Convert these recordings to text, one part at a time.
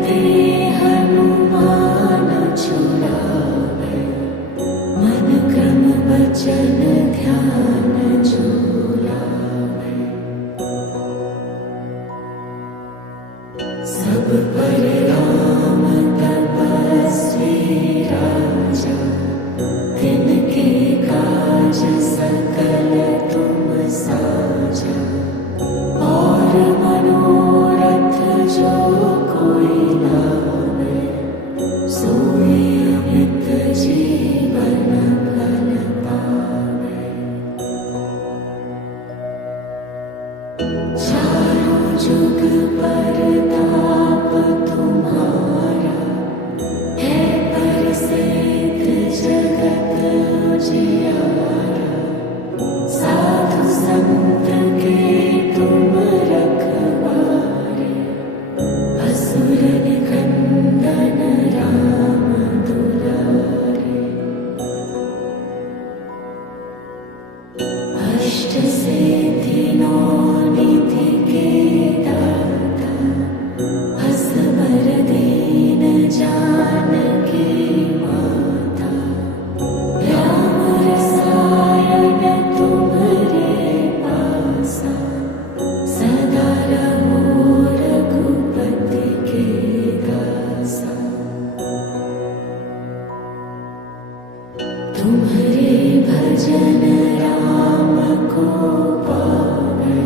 ते हनुमान छुड़ावे, मन क्रम वचन ध्यान जो लावे। सब पर राम तपस्वी राजा, तिनके काज सकल तुम साजा। और मनोरथ जो कोई लावे, सोई अमित जीवन फल पावे। चारों जुग परताप तुम्हारा, है प्रसिद्ध जगत उजियारा। साधु संत के तुम रखवारे, असुर निकंदन राम दुलारे। अष्ट सिद्धि नौ निधि के दाता, असवर दीन जानकी माता। राम रसायन तुम्हारे पासा, सदा रहो रघुपति के दासा। तुम्हारे भजन राम को पावे,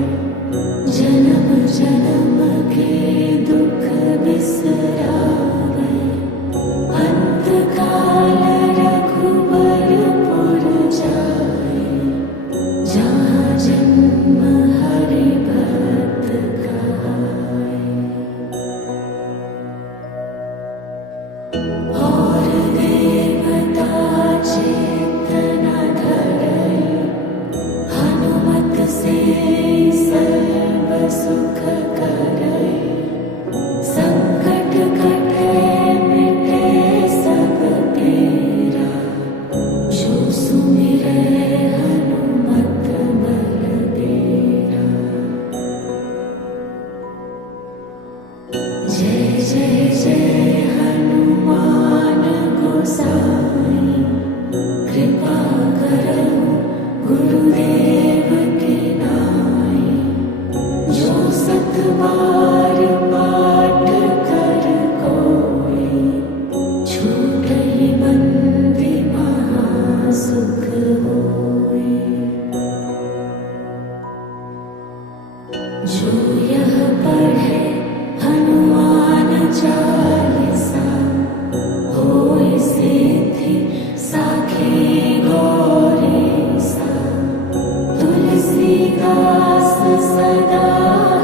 जन्म जन्म के दुख बिसरावे। अंत काल रघुबरपुर जाए, जहाँ जन्म हरि भक्त कहाए। और देवता चित्त न धरई, हनुमत से सर्व सुख करई। संकट कटे मिटे सब पीरा, जो सुमिरै हनुमत बलबीरा। जय जय जय हनुमान गोसाई, कृपा करो गुरुदेव की नाई। जो सत बार पाठ कर कोई, छूटहि बंदी महा सुख होई। जो यह पढ़े हनुमान चालीसा, होय सिद्धि साखी गौरीसा। तुलसीदास सदा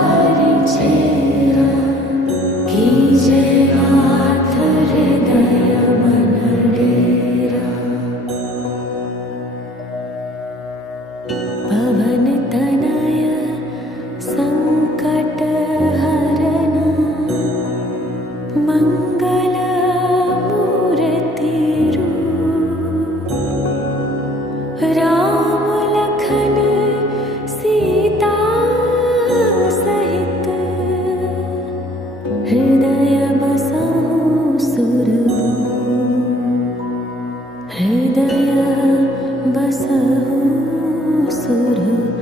हरि चेरा, कीजे नाथ हृदय मन डेरा। पवन तनय संकट हरन, मंगल मूर्ति रूप। राम लखन सीता सहित, हृदय बसहु सुरभूप। हृदय बसहु सुरभूप।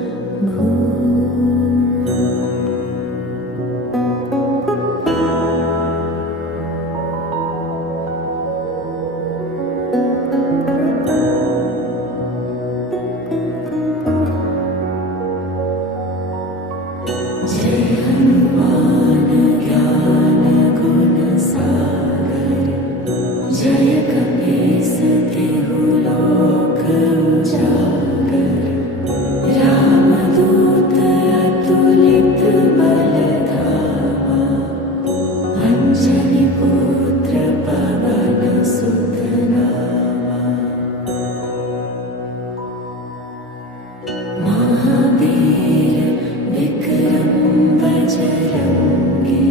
जय हनुमान ज्ञान गुण सागर, जय कपीस तिहु लोक उजागर। रामदूत अतुलित बल धामा, अंजनी पुत्र पवन सुत नामा। महावीर विक्रम बजरंगी,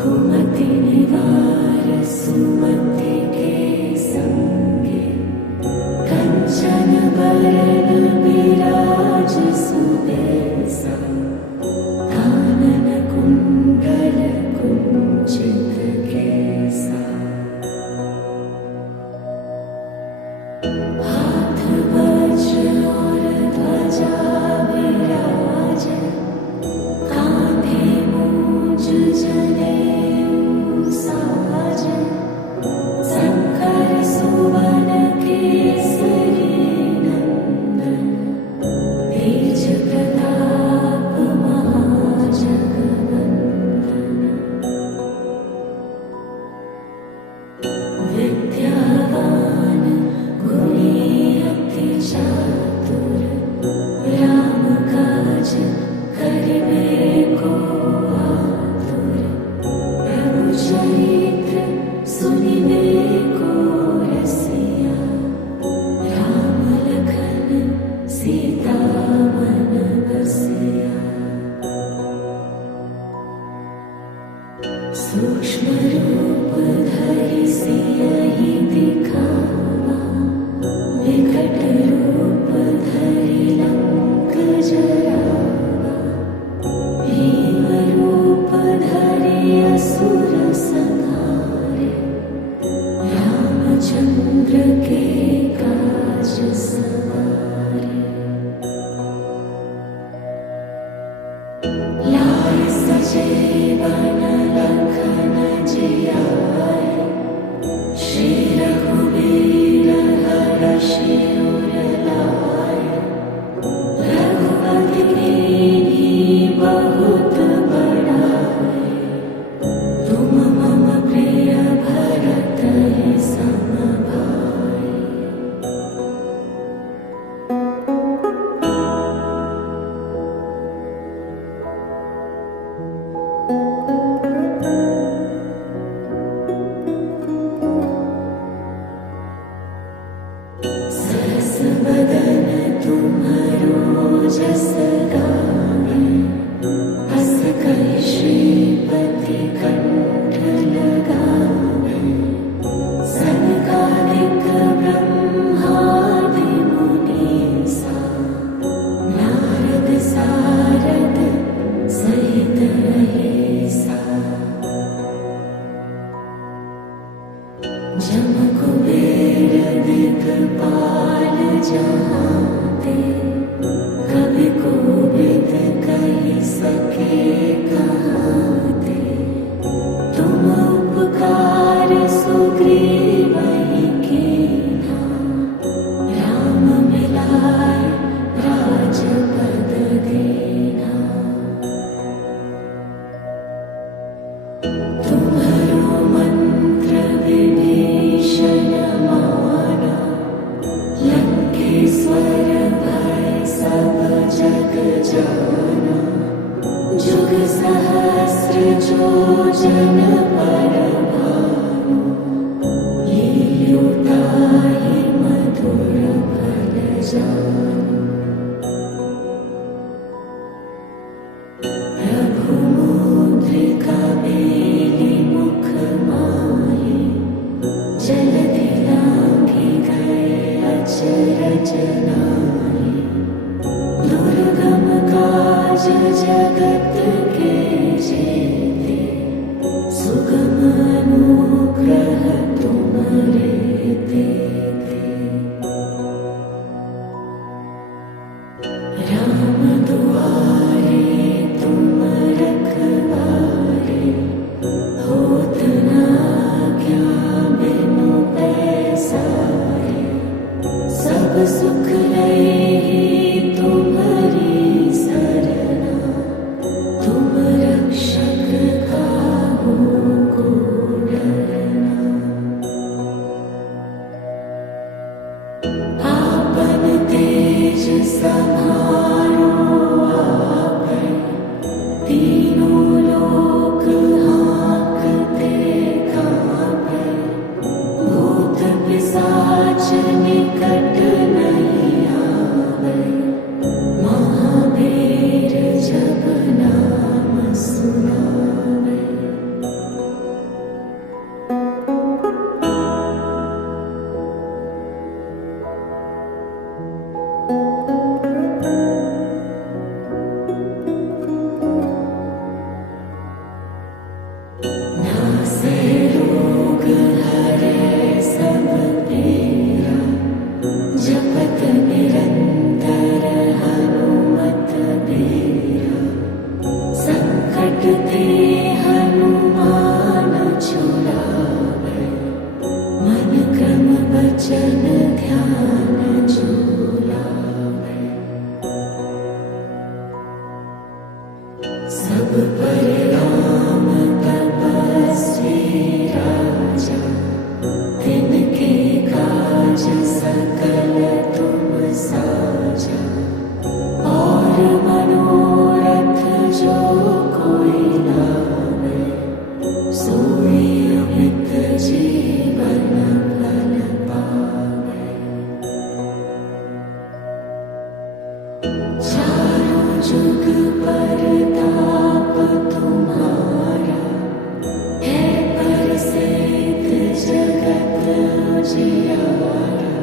कुमति निवार सुमति के संगी। कंचन बरन विराज सुबेसा, कानन कुंडल कुंचित सूक्ष्म रूप धरि सियहि दिखावा, विकट रूप धरि लंक जरावा। भीम रूप धरि असुर संहारे, रामचंद्र के काज सवारे। लाए सजीवन लखन जियाए, श्री रघुवीर हरषि उर लाए। रघुपति कीन्ही बहुत बड़ाई, तुम मम प्रिय भरत सम भाई। सहस बदन तुम्हरो जस गावे, हस कहि श्रीपति कंठ लगावे। सनकादिक ब्रह्मादि मुनीसा, नारद सारद सहित अहिसा। जम कुबेर दिक्पाल जहांते, कवि कोविद कहि सके कहाते। तुम उपकार सुग्रीवहि कीन्हा, राम मिलाए राजपद दीन्हा। तुम्हरो मंत्र विभीषण माना, लंकेश्वर भय सब जग जाना। जुग सहस्र जो जन पर भानु, लील्यो ताहि मधुर फल जानु। प्रभु मुद्रिका मेलि मुख माहि, जलधि लांघि गए अचरज नाहि। दुर्गम काज जगत के जेते, सुगम अनुग्रह तुम्हरे तेते। राम दुआरे तुम रखवारे, होत न आज्ञा बिनु पैसारे। सब सुख लैहि तुम्हरी सरना, तुम रक्षक काहू को डरना। आपन तेज समारो आपै, तीनों लोक हाँकते काँपै। भूत पिशाच निकट नहीं आवै, महावीर जब नाम सुनावै। नासै रोग हरै सब पीरा, जपत निरंतर हनुमत बीरा। संकट ते हनुमान छुड़ावै, मन क्रम वचन ध्यान जुलावै। सब पर राम तपस्वी राजा, तिनके सेत जगत उजियारा,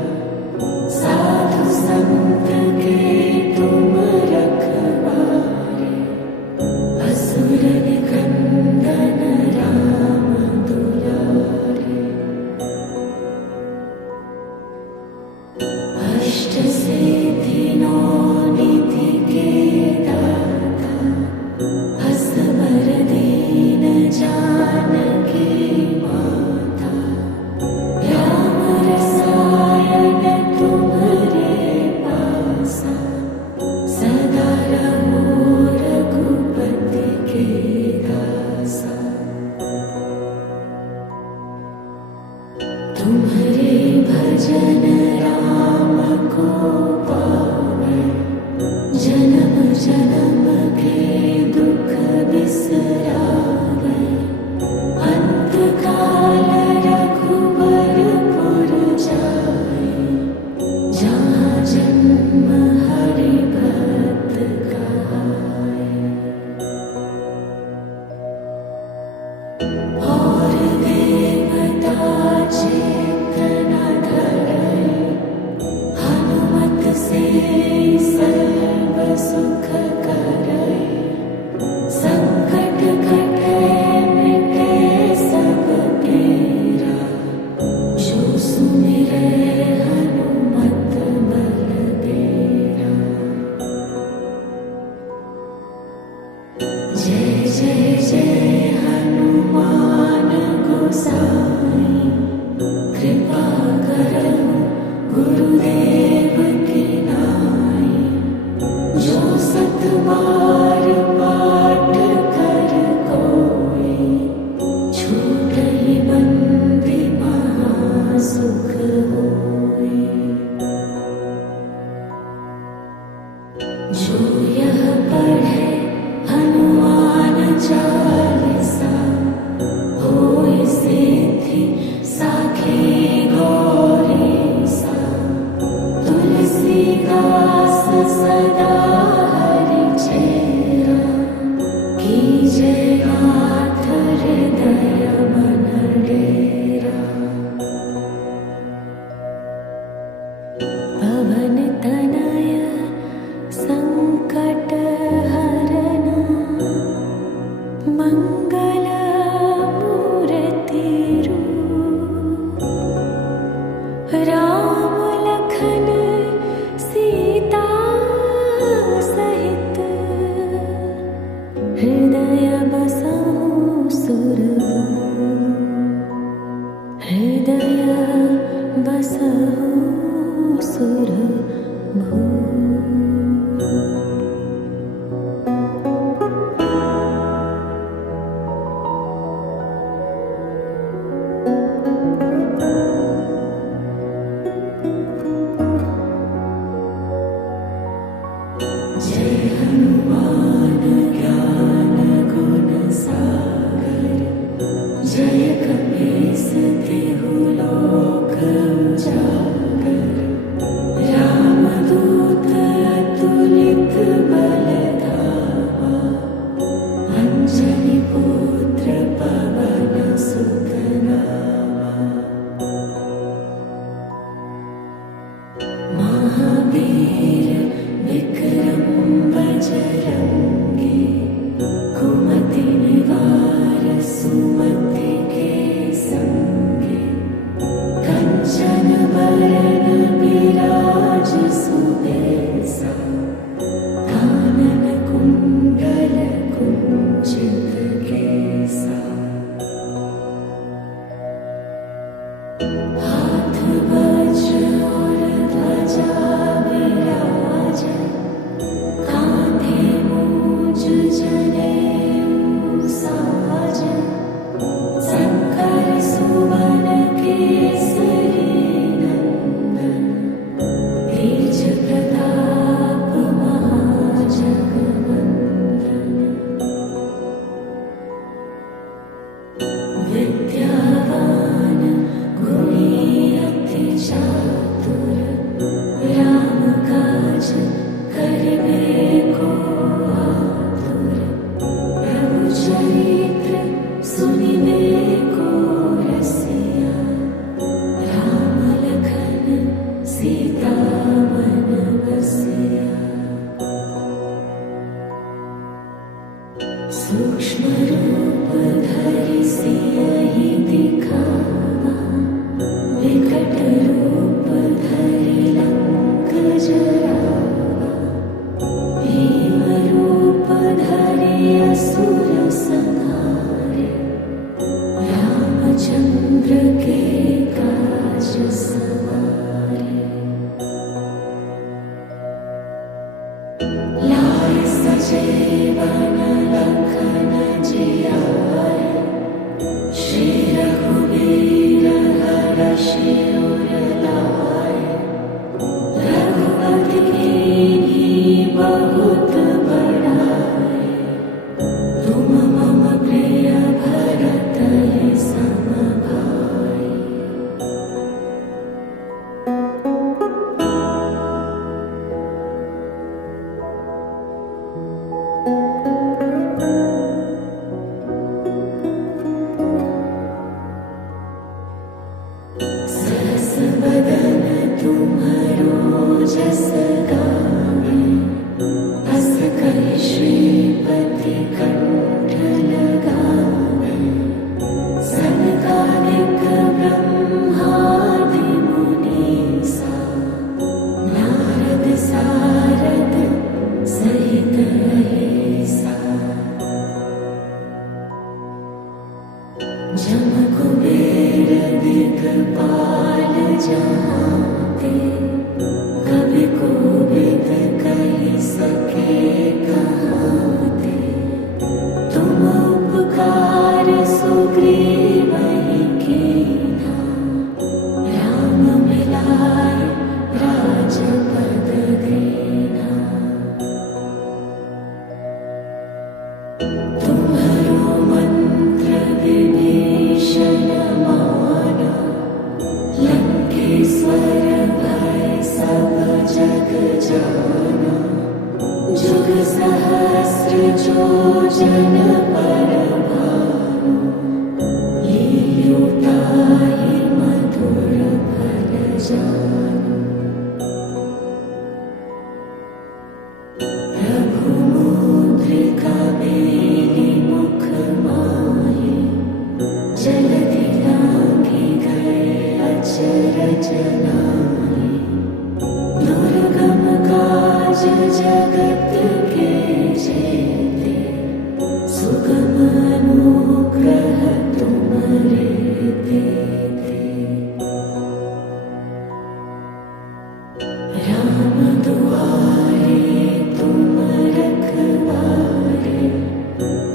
साधु संत के तुम रखवारे, असुर निकंदन राम दुलारे। अष्ट सिद्धि नौ निधि के दाता, असबर दीन जानकी माता, राम रसायन तुम्हारे पासा, सदा रहो रघुपति के दासा। तुम्हारे भजन राम को पावे, जन्म जन्म के दुख बिसरावे, अंत काल रघुबरपुर जाए, जहाँ जन्म हरि भक्त कहाए। और देवता चेतना धरे, हनुमत से सर्व सुख करे, संकट कटे मिटे सब पीरा, जो सुमिरे हनुमत बलबीरा। जय जय जय हनुमान गोसाई, कृपा करो गुरुदेव की नाई, जो सत बार पाठ कर कोई, छूटहि बंदी महासुख होई। जो यह पढ़े हनुमान चालीसा, होय सिद्धि साखी गौरी सा, तुलसीदास सदा हरि चेरा, कीजे नाथ हृदय मन डेरा। पवन तनय संकट हरना, मंगल मूर्ति रूप, राम लखन सीता सहित, हृदय बसहु सुरभूप, हृदय बसहु सुरभूप। जय हनुमान ज्ञान गुण सागर, जय कपीस तिहु लोक उजागर, रामदूत अतुलित बल धामा, अंजनी पुत्र पवन सुत नामा। महावीर विक्रम बजरंगी, कुमति निवार सुमति के संगी, कंचन बरन बिराज सुबेसा, कानन कुंडल कुंचित केसा। हाथ वज्र और ध्वजा विराजे, कांधे मूंज जनेऊ साजे, शंकर सुवन केसरी नंदन, तेज प्रताप महाजगवंदन। विद्यावान गुणी अति चातुर, जीवन लखन जियाए, श्री रघुवीर हरषि उर लाए। रघुपति कीन्ही बहुत बड़ाई, तुम मम प्रिय भरत सम भाई। सहस बदन तुम्हरो जस गावे, अस कहि श्रीपति कंठ लगावे। सनकादिक ब्रह्मादि मुनीसा, नारद सारद सहित अहिसा। जम कुबेर दिगपाल जहांते, कवि कोविद कहि सके कहाते। तुम उपकार सुग्रीवहि कीन्हा, राम मिलाए राजपद दीन्हा। तुम्हरो मंत्र विभीषण माना, लंकेश्वर भय सब जग जाना। जुग सहस्र जो जन पर भानु, लील्योताहि मधुर फल जानु। प्रभु मुद्रिका मेलि मुख माहि, जलधि लांघि गए अचरज नाहि। दुर्गम काज जगत के जेते, सुगम अनुग्रह तुम्हरे तेते। राम दुआरे तुम रखवारे,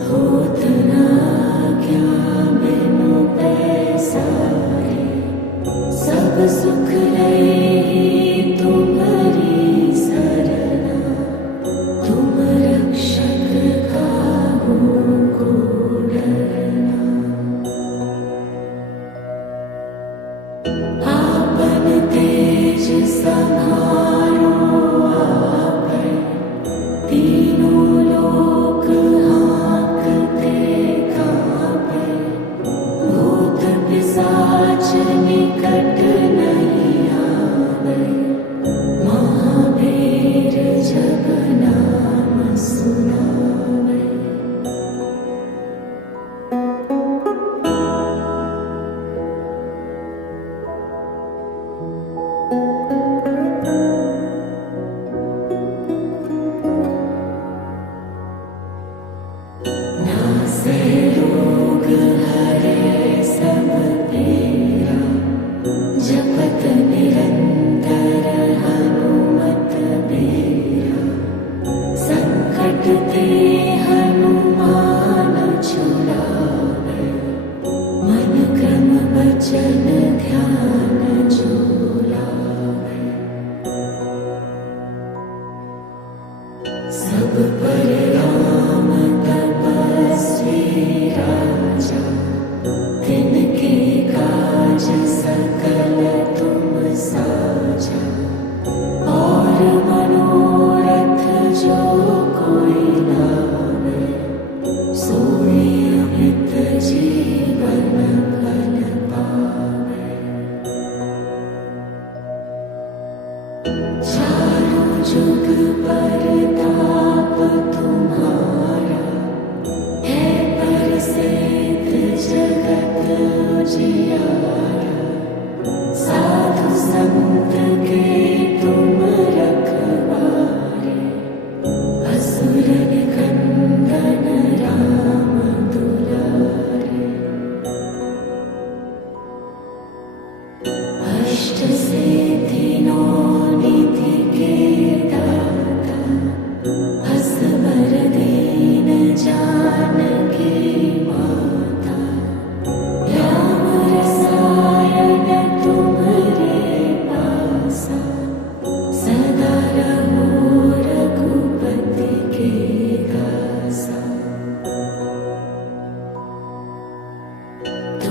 होत न आज्ञा बिनु पैसारे। सब सुख लई तुम्हरी सरना, तुम रक्षक काहू को डरना। आपन तेज संहारो आपै, तीनों लोक हाँकते काँपै। भूत पिशाच निकट नहीं आवै, महावीर जब नाम सुनावै। नासै रोग हरै सब पीरा, जपत निरंतर हनुमत बीरा। संकट ते हनुमान छुड़ावे, मन क्रम वचन ध्यान जुलावे। सब पर राम तपस्वी राजा, तिनके काज सकल तुम साजा। और मनोरथ जो कोई लावे, सोई अमित जीवन फल पावे। चारों जुग परताप तुम्हारा, है प्रसिद्ध जगत उजियारा। साधु संत के तुम रखवारे, असुर निकंदन राम दुलारे। अष्ट सिद्धि नौ निधि के दाता, असवर दे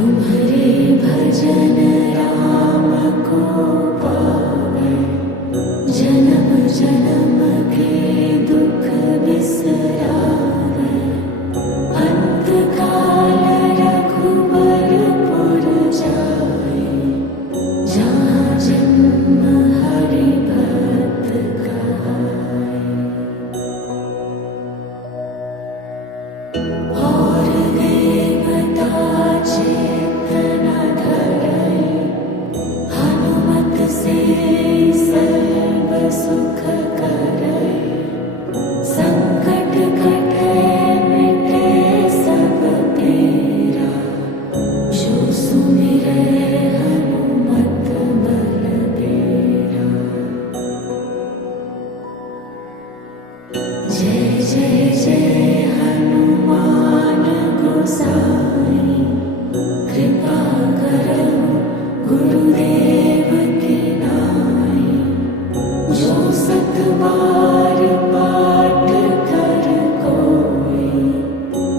तुम्हारे भजन राम को पावे, जन्म जन्म के दुख बिसरावे। अंत काल रघुबरपुर जाए, जहाँ जन्म हरि भक्त कहाए। और देवता चेतना धरई, हनुमत से सर्व सुख करई। संकट कटे मिटे सब पीरा, जो सुमिरै हनुमत बलबीरा। जय जय जय हनुमान गोसाई, कृपा करो गुरुदेव की नाई। जो सत बार पाठ कर कोई,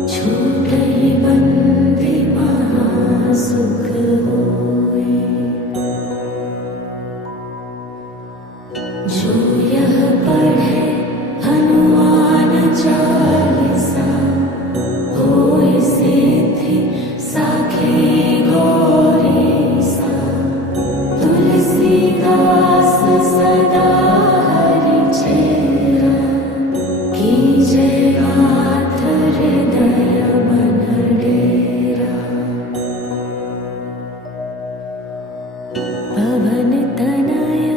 छूटई बंदी महासुख होई। जो यह पढ़े हनुमान चालीसा, होय सिद्धि साखी गौरीसा। तुलसीदास सदा हरि चेरा, कीजय नाथ हृदय मन डेरा। पवन तनय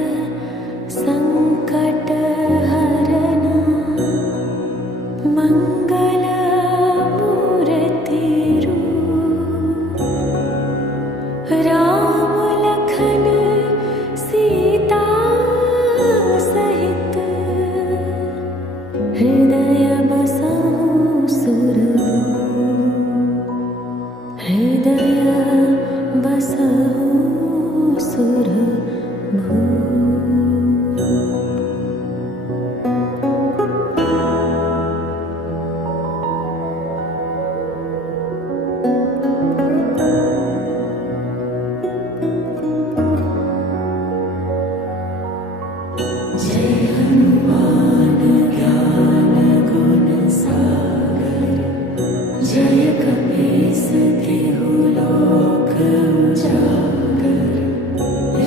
संकट हरना, मंगल मूर्ति रूप। राम लखन सीता सहित, हृदय बसहु सुरभूप। हृदय बसहु सुरभूप। जय हनुमान ज्ञान गुण सागर, जय कपीस तिहु लोक उजागर।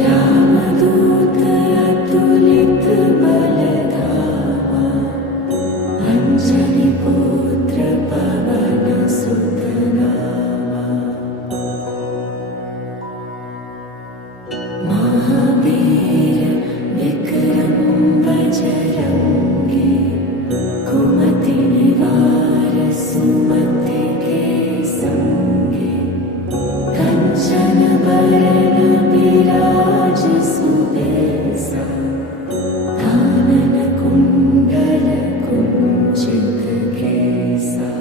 रामदूत अतुलित बल धामा, अंजनी पुत्र पवन सुत नामा। महावीर विक्रम बजरंगी, कुमति निवार सुमति के संगी। कंचन बरन बिराज सुबेसा, कानन कुंडल कुंचित केसा।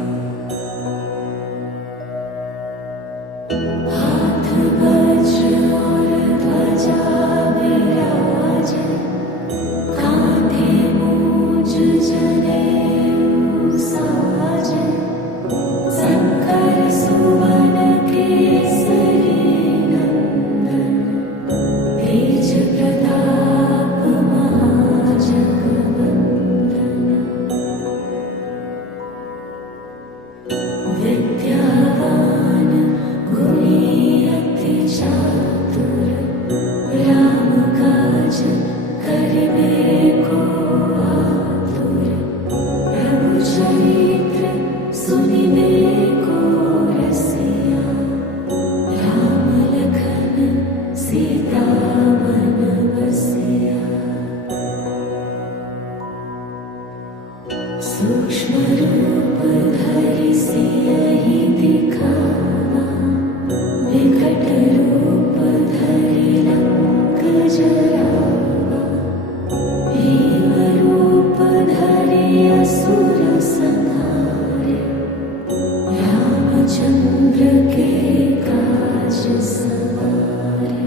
हाथ वज्र और ध्वजा विराजे, कांधे मूज जनेऊ साजे। शंकर सुवन केसरी नंदन, तेज प्रताप महाजगवंदन। विद्यावान गुणी अति चातुर, राम काज करिबे को आतुर। प्रभु चरित्र सुनिबे को रसिया, राम लखन सीता मन बसिया। सूक्ष्म रूप धरि सियहि दिखावा, विकट रूप धरि लंक जरावा। भीम रूप धरि असुर संहारे, रामचंद्र के काज सवारे।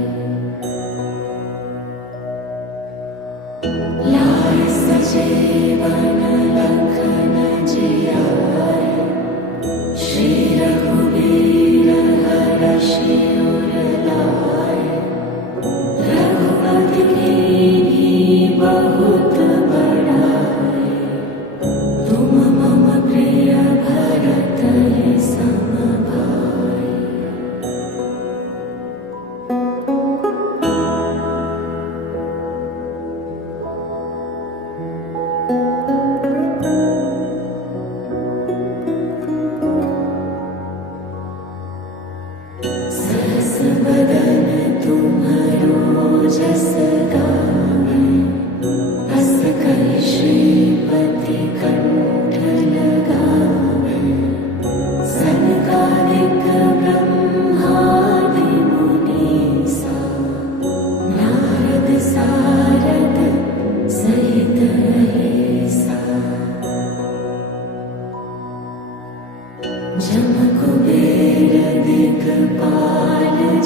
लाए सजीवन लखन जियाए, श्री रघुवीर हर्षि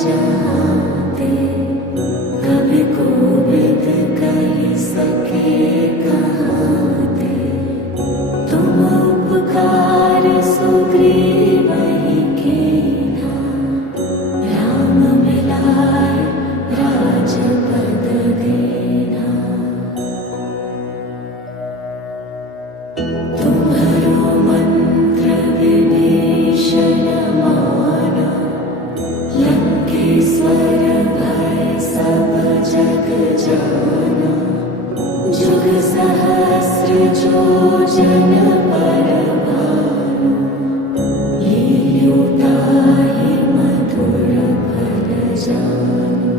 जहाँ ते कभी कोविद कही सके कहाँ ते तुम उपकार सुग्रीव ही कीन्हा राम मिलाय राजपद दीन्हा तुम्हरो मंत्र विभीषण माना लंकेश्वर भय सब जग जाना जुग सहस्र जो जन पर भानु लील्यो ताहि मधुर फल जानु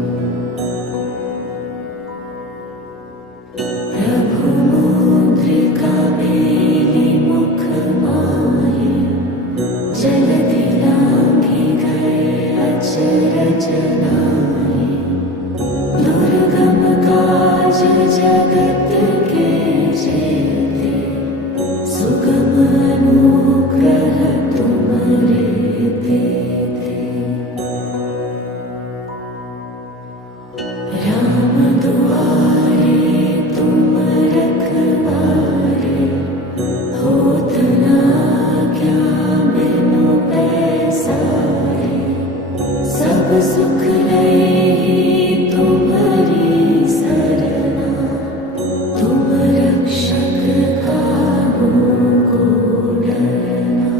प्रभु मुद्रिका मेलि मुख माहि जलधि लांघि गए अचरज नाहि दुर्गम काज जगत के जेते सुगम अनुग्रह तुम्हरे तेते राम दुआरे तुम रखवारे होत न आज्ञा बिनु पैसारे सब सुख लई तुम्हारी सरना तुम रक्षक काहू को डरना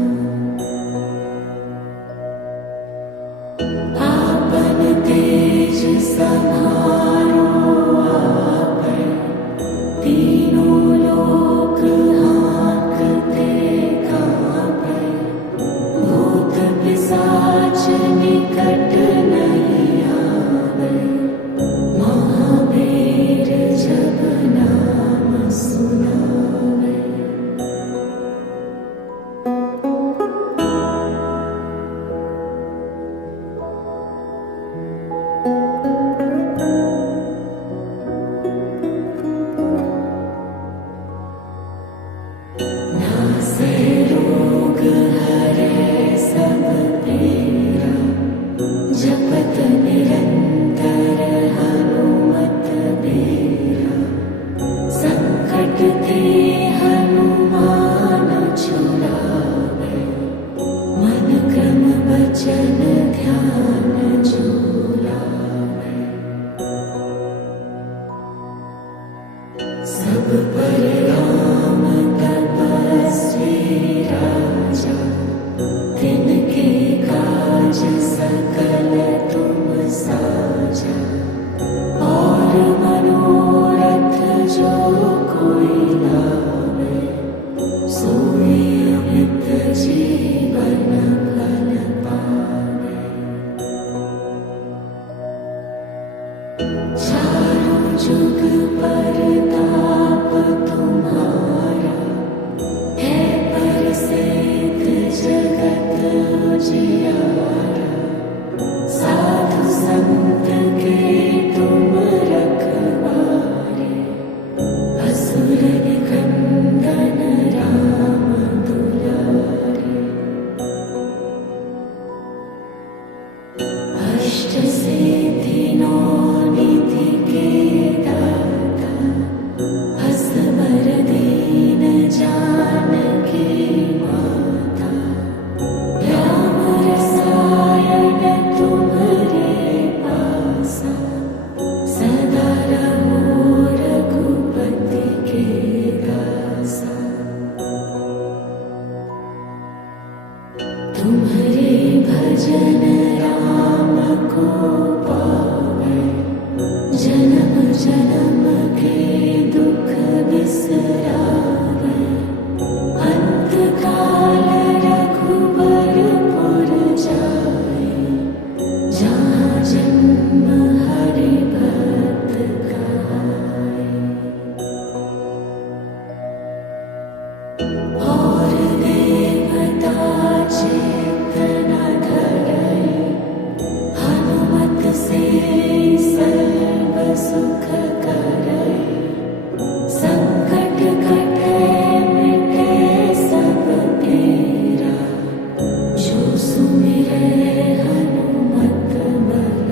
आपन तेज संहारो आपै तीनों लोक हाँकते काँपै भूत पिशाच निकट नहीं आवे महावीर जब नाम सुनावे नासे रोग हरे सब पीरा जपत निरंतर हनुमत बीरा संकट ते हनुमान छुड़ावे मन क्रम वचन ध्यान जुलावे सब पर राम तपस्वी राजा तिनके काज सकल तुम साजा और मनोरथ जो कोई लावे सोई अमित जीवन फल पावे चारों जुग परताप तुम्हारा है प्रसिद्ध जगत उजियारा साधु संत के तुम रखवारे असुर निकंदन राम दुलारे अष्ट सिद्धि नौ निधि के दाता असवर दीन जानकी माता राम रसायन तुम्हरे पासा सदा रहो रघुपति के दासा तुम्हरे भजन राम को पावे जन्म जन्म के दुख बिसरावे अंत काल रघुबरपुर जाए जहाँ जन्म हरि भक्त कहाए और देवता चेतना धरई हनुमत से सर्व सुख करई संकट कटे मिटे सब पीरा जो सुमिरे हनुमत बल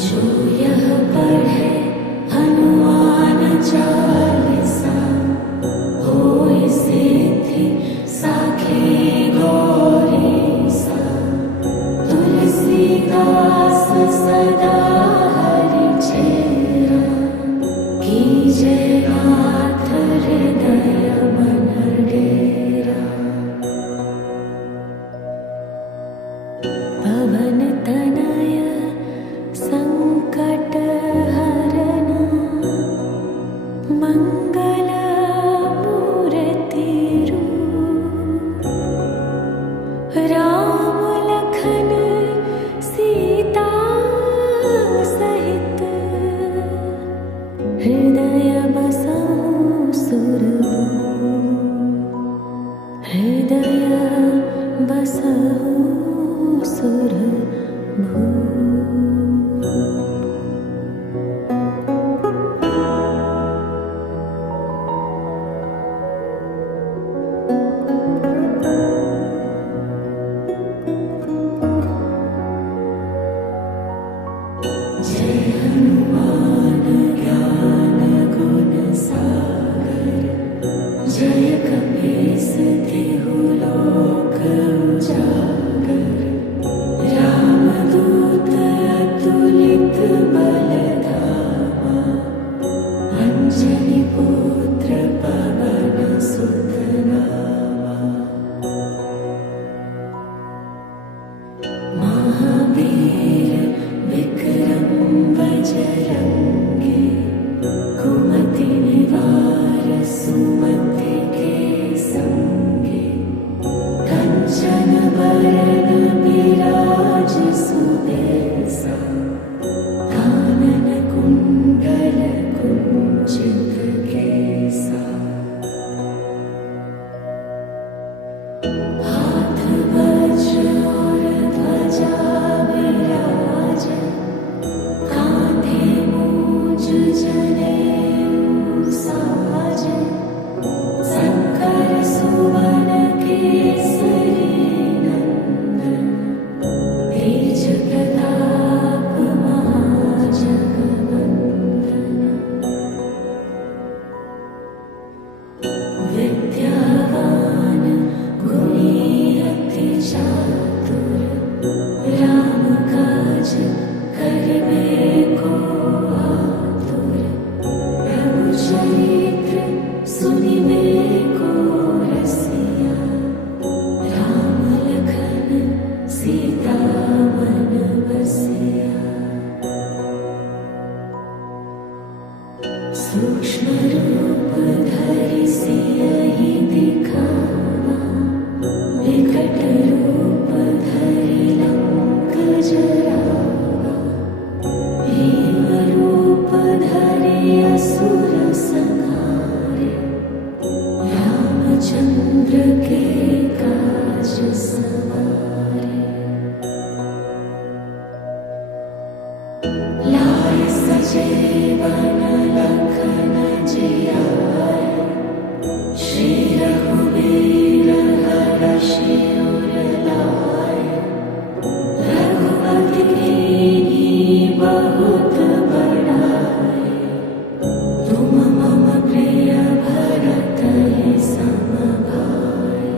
जो यह पढ़े हनुमान चालीसा होय सिद्धि साखी गौरी सा। तुलसीदास सदा हरि चेरा कीजे नाथ हृदय मन डेरा। पवन तनय संकट हरना मंगल मूर्ति रूप। राम लखन सीता सहित हृदय बसहु सुरभूप। हृदय बसहु सुरभूप। जय हनुमान ज्ञान गुण सागर। जय कपीस तिहु लोक उजागर। रामदूत अतुलित बल धामा। अंजनी पुत्र पवन सुत नामा। महावीर विक्रम बजरंगी। कुमति निवार सुमति के संगी। कंचन बरन बिराज सुबेसा। कानन कुंडल कुंचित केसा। हाथ वज्र और ध्वजा विराजे। कांधे मूंज जनेऊ साजे। शंकर सुवन केसरी नंदन। तेज प्रताप महाजगवंदन। विद्यावान गुणी अति चातुर। राम काज करिबे को आतुर। प्रभु चरित्र सुनिबे को रसिया। राम लखन सीता मन बसिया। सूक्ष्म रूप धरि सियहि दिखावा। विकट रूप धरि लंक जरावा। भीम रूप धरि असुर संहारे। रामचंद्र के काज सवारे। लाए सजीवन लखन जियाए। श्री रघुवीर हरषि उर लाए। रघुपति कीन्ही बहुत बड़ाई। तुम मम प्रिय भरत ही सम भाई।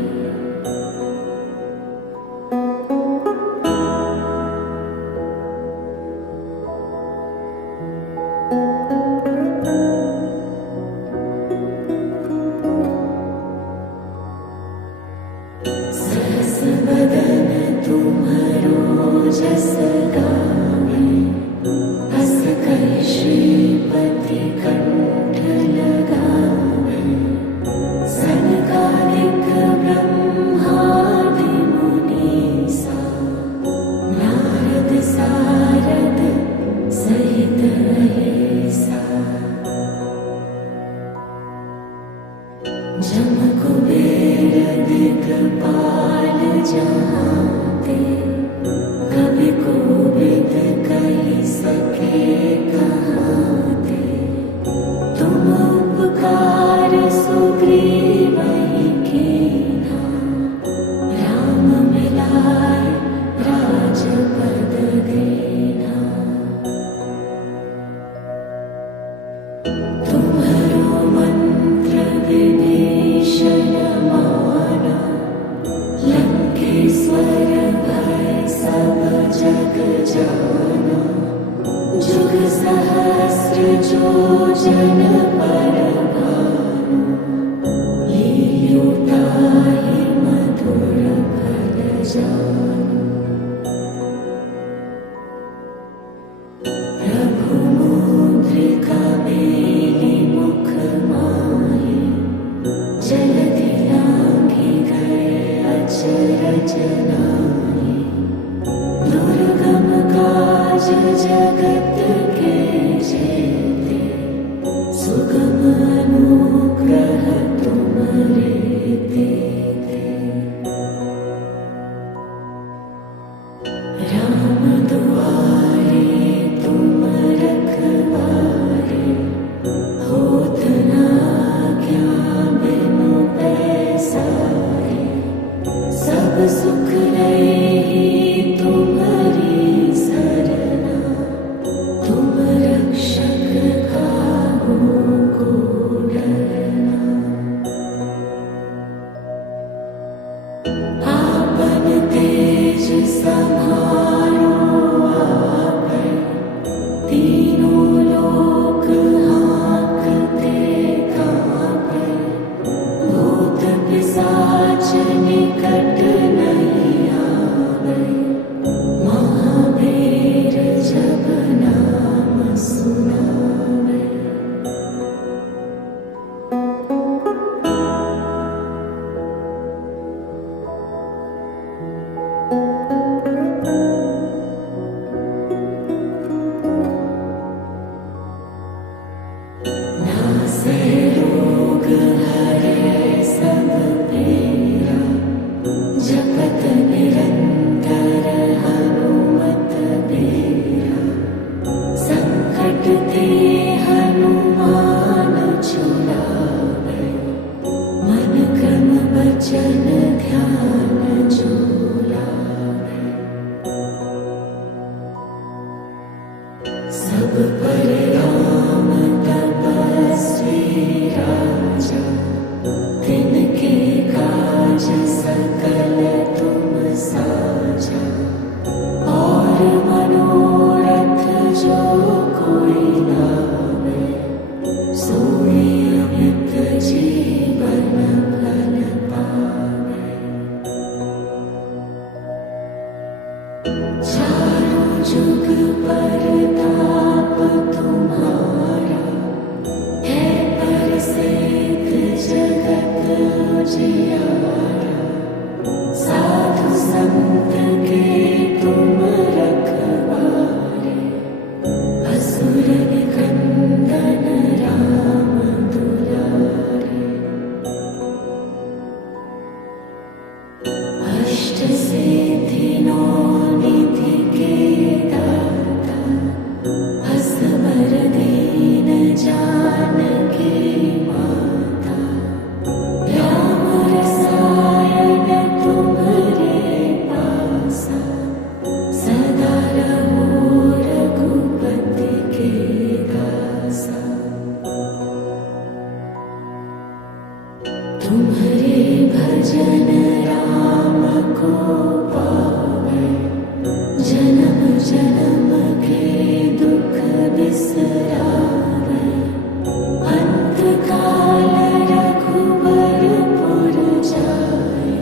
सहस बदन तुम्हरो जस गावे। अस जाना जुग सहस्र योजन पर भानु लील्युताहि मधुर फल जानु प्रभु मुद्रिका मेलि मुख माहि जलधि लांघि गए अचरज नाहि दुर्गम काज जगत के जेते सुगम अनुग्रह तुम्हारे तेते राम दुआरे तुम रखवारे होत न आज्ञा बिनु पैसारे सब सुख लई तुम्हारी सरना तुम रक्षक काहू को डरना आपन तेज संहारो आपै तीनों लोक हाँकते काँपै भूत पिशाच निकट नहीं आवै महावीर जब नाम सुनावै नासै रोग हरै सब पीरा जपत निरंतर हनुमत बीरा संकट ते हनुमान छुड़ावै मन क्रम वचन ध्यान जो लावै सब पर राम तपस्वी राजा तिनके काज सकल तुम साजा और मनोरथ जो कोई लावे सोई अमित जीवन फल पावे चारों जुग परताप तुम्हारा है प्रसिद्ध जगत उजियारा साधु संत के तुम रखवारे असुर निकंदन राम दुलारे अष्ट सिद्धि नौ निधि के दाता असवर दीन जानकी माता राम रसायन तुम्हारे पासा सदा रहो रघुपति के दासा तुम्हारे भजन राम को पावे जन्म जन्म के दुख बिसरावे अंत काल रघुबरपुर जाए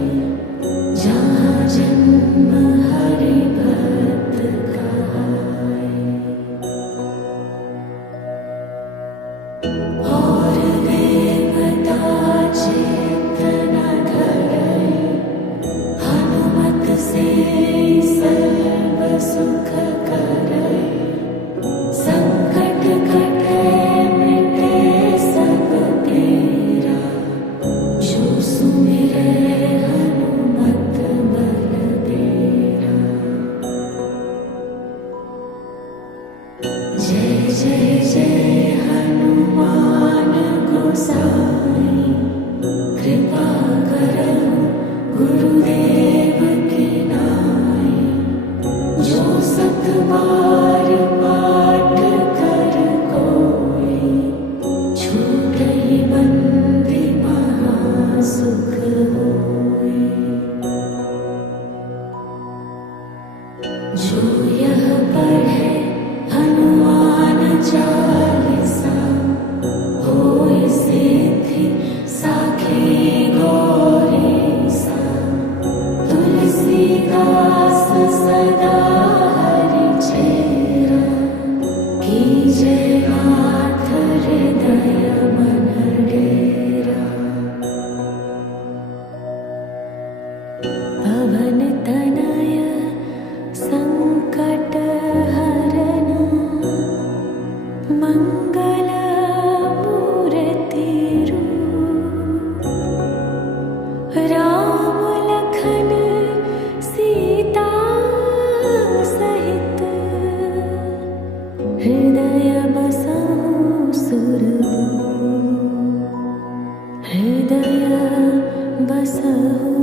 जहाँ जन्म हरि भक्त कहाए और देवता चेतना धरै हनुमत से सर्व सुख करै संकट कटै मिटै सब पीरा जो सुमिरै हनुमत बलबीरा जय जय जय हनुमान गोसाई कृपा करहु गुरुदेव की नाई जो सत बार पाठ कर कोई छूटई बंदी महासुख होई जो यह चालीसा होय सिद्धि साखी गौरी सा तुलसीदास सदा हरि चेरा कीजे नाथ हृदय मन डेरा। पवन तनय संकट हरन मंगल मूर्ति रूप राम लखन सीता सहित हृदय बसहु सुरभूप हृदय बसहु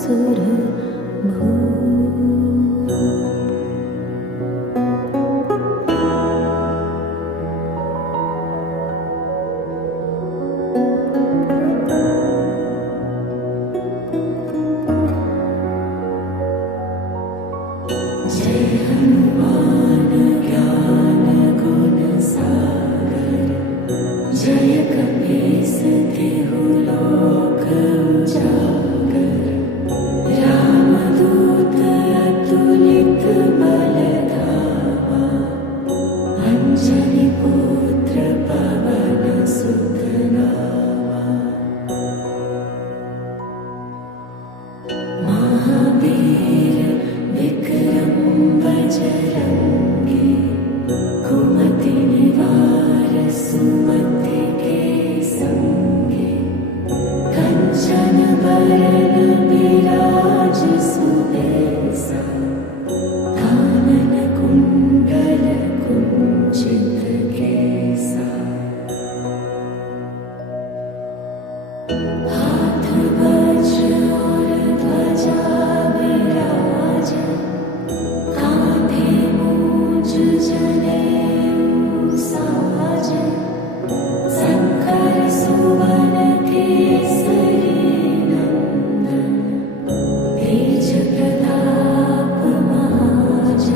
सुरभूप। जय हनुमान ज्ञान गुण सागर जय कपीस तिहु लोक उजागर रामदूत अतुलित बल धामा अंजनी पुत्र पवन सुत नामा। महावीर विक्रम बजरंगी कुमति निवार सुमति के संगी कंचन बरन बिराज सुबेसा कानन कुंडल कुंचित केसा। हाथ वज्र और ध्वजा विराज कांधे मूंज जनेऊ साज शंकर सुवन केसरी नंदन तेज प्रताप महाजगवंदन।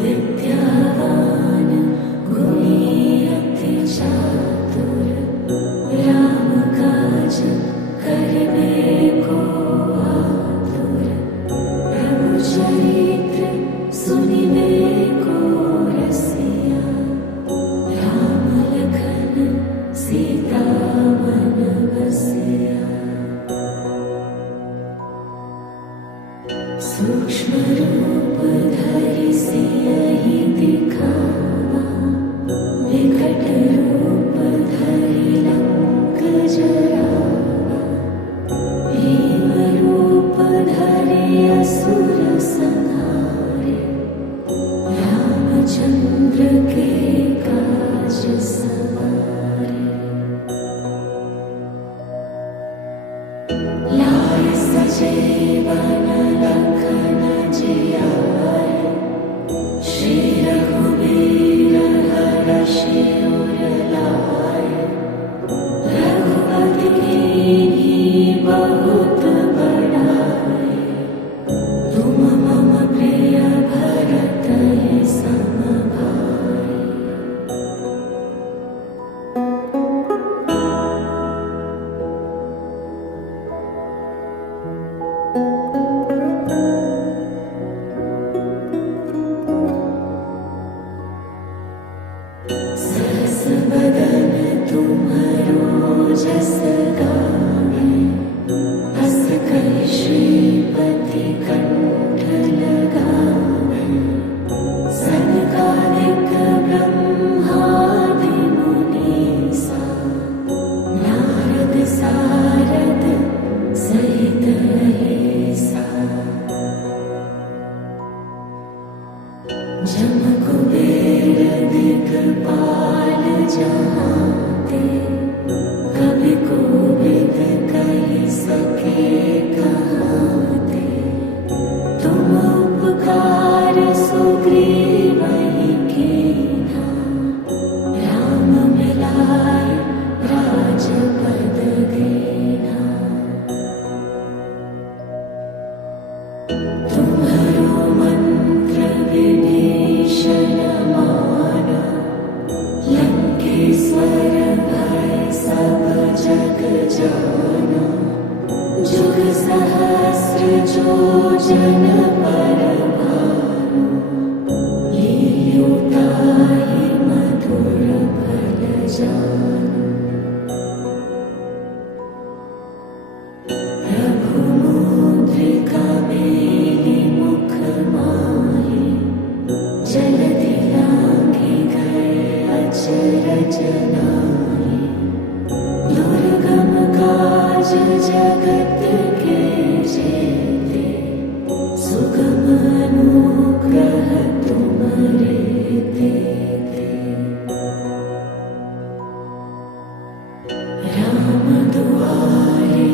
विद्यावान गुणी अति चातुर राम काज करिबे को आतुर प्रभु चरित्र सुनिबे को रसिया राम लखन सीता मन बसिया। सूक्ष्म रूप धरि सियहि दिखावा विकट रूप धरि लंक जरावा भीम रूप धरि असुर संहारे रामचंद्र के काज सवारे। लाय सजीवन लखन जियाए श्री रघुवीर हरषि उर लाए रघुपति कीन्ही बहुत बड़ाई तुम मम प्रिय भरत सम भाई। सहस बदन तुम्हरो जस गावे हस कहि श्रीपति कंठ लगावे सनकादिक ब्रह्मादि मुनीसा नारद सारद सहित अहिसा। जम कुबेर दिगपाल जहाते कवि कोविद कहि सके कहाते तुम उपकार सुग्रीवहि कीन्हा राम मिलाय राजपद दीन्हा। तुम्हारे मंत्र विभीषण माना, लंकेश्वर भय सब जग जाना। जुग सहस्र जो जन पर भानु, लील्योताहि मधुर फल जानु। प्रभु मुद्रिका मेलि मुख माहि, जलधि लांघि गए अचरज नाहि। दुर्गम काज जगत के जेते, सुगम अनुग्रह तुम्हारे तेते। राम दुआरे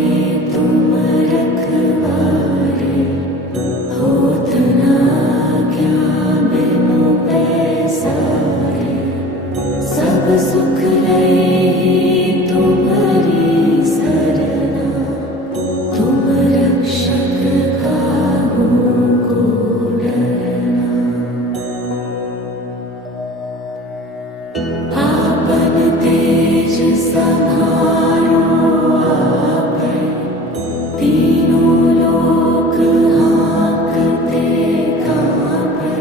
तुम रखवारे, होत न आज्ञा बिनु पैसारे। सब सुख लई तुम्हारी सरना, तुम रक्षक काहू को डरना। आपन तेज संहारो आपै, तीनों लोक हाँकते काँपै।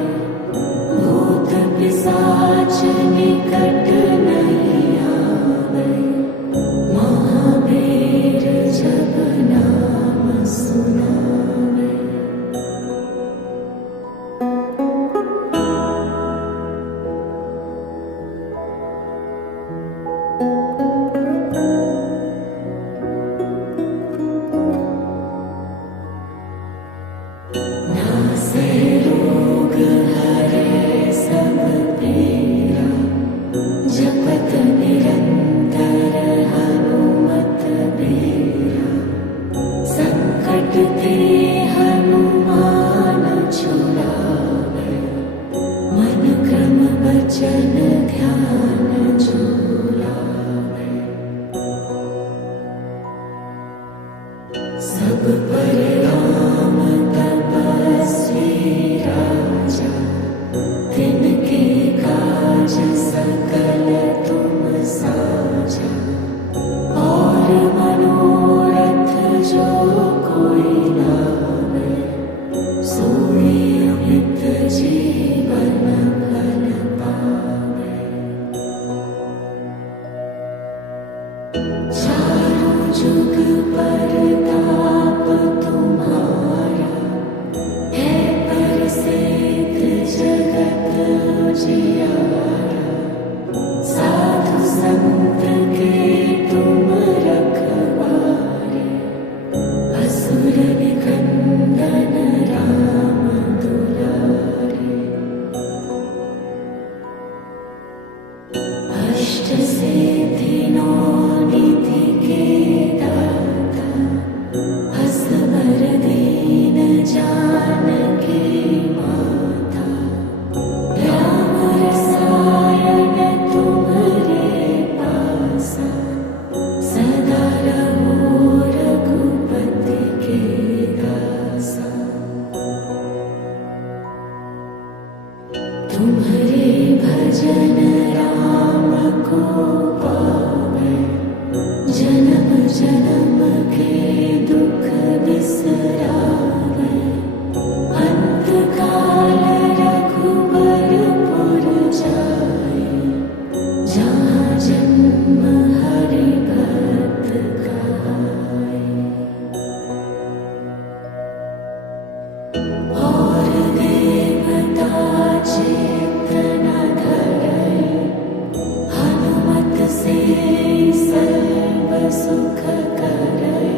भूत पिशाच निकट नहीं आवै, महावीर जब नाम सुनावै। नासै रोग हरै सब पीरा, जपत निरंतर हनुमत बीरा। संकट ते हनुमान छुड़ावै, मन क्रम वचन ध्यान जो लावै। सब पर राम तपस्वी राजा, तिनके काज सकल तुम साजा। और मनोरथ जो कोई लावै, सोई अमित जीवन फल पावै। चारों जुग परताप तुम्हारा, है प्रसिद्ध जगत उजियारा। साधु संत के तुम रखवारे, असुर निकंदन राम दुलारे। अष्ट सिद्धि नौ निधि के दाता, असवर दीन जानकी माता। राम रसायन तुम्हारे पासा, सदा रहो रघुपति के दासा। तुम्हारे भजन राम को पावै, जन्म जन्म के दुख बिसरावै। अंत काल रघुबरपुर जाई, जहाँ जन्म हरि भक्त कहाई। और देवता चित्त न धरै, हनुमत से सर्व सुख करै।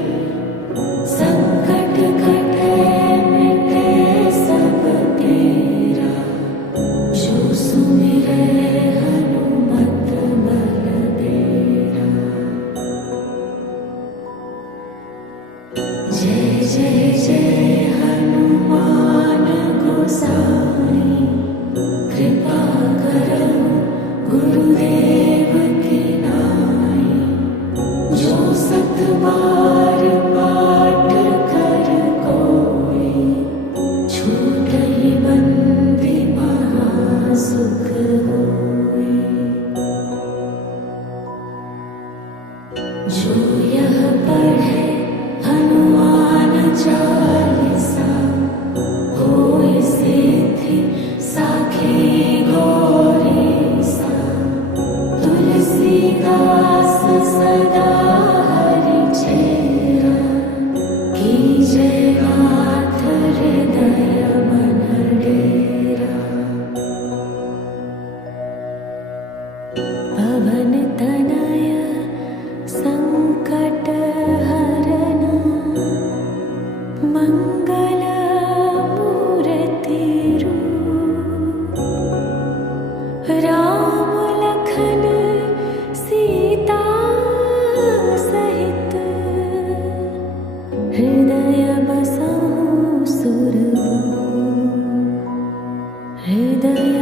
संकट कटै मिटै सब पीरा, जो सुमिरै हनुमत बलबीरा। जय जय जय हनुमान गोसाई, कृपा करो गुरुदेव की नाई। जो सत बार पाठ कर कोई, छूटहि मंगलमूर्ति रूप राम लखन सीता सहित हृदय बसहु सुरभूप हृदय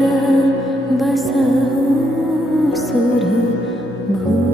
बसहु सुरभूप।